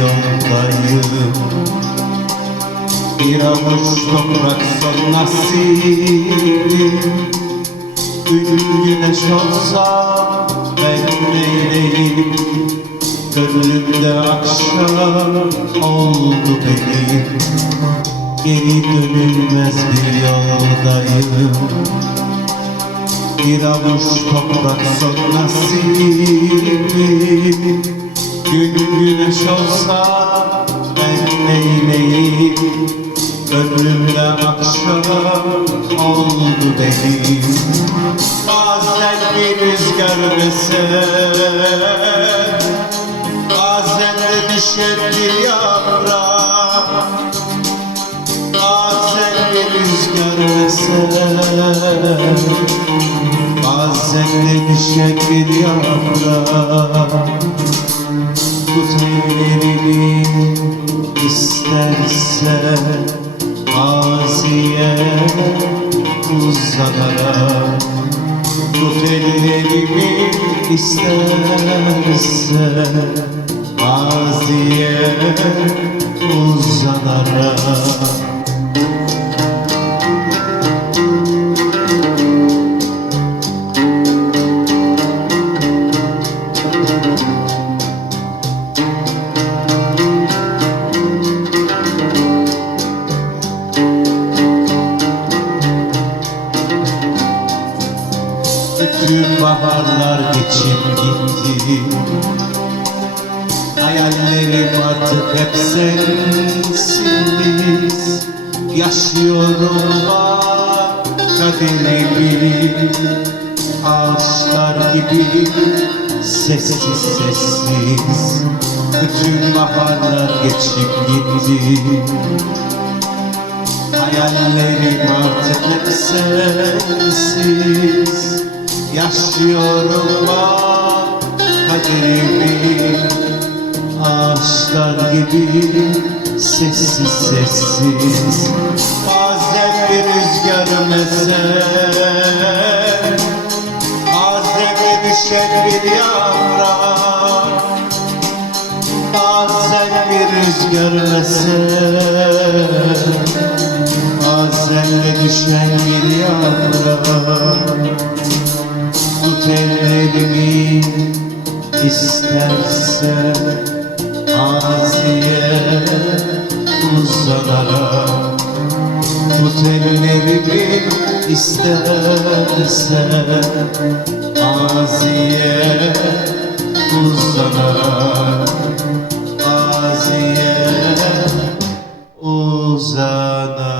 yoldayım Bir avuç toprak son nasibim Gün güneş olsa ben neyleyim? Gönlümde akşam oldu benim. Geri dönülmez bir yoldayım. Bir avuç toprak son nasibim Gün güneş olsa ben neyleyim Ömrümde akşam oldu benim. Bazen bir rüzgar eser Bazen de düşer bir yaprak Bazen bir rüzgar eser Bazen de düşer bir yaprak Tut ellerimi istersen Maziye uzanarak Tut ellerimi Maziye uzanarak Bütün baharlar geçip gitti. Hayallerim artık hep sensiz. Yaşıyorum bak kaderimi Ağaçlar gibi sessiz sessiz. Bütün baharlar geçip gitti. Hayallerim artık hep sensiz Yaşıyorum bak kaderimi Ağaçlar gibi sessiz sessiz. Bazen bir rüzgar eser Bazen de düşer bir yaprak Bazen bir rüzgar eser Bazen düşen bir yaprak İsterse aziye uzanarak Tut ellerimi isterse aziye uzanarak Aziye uzanarak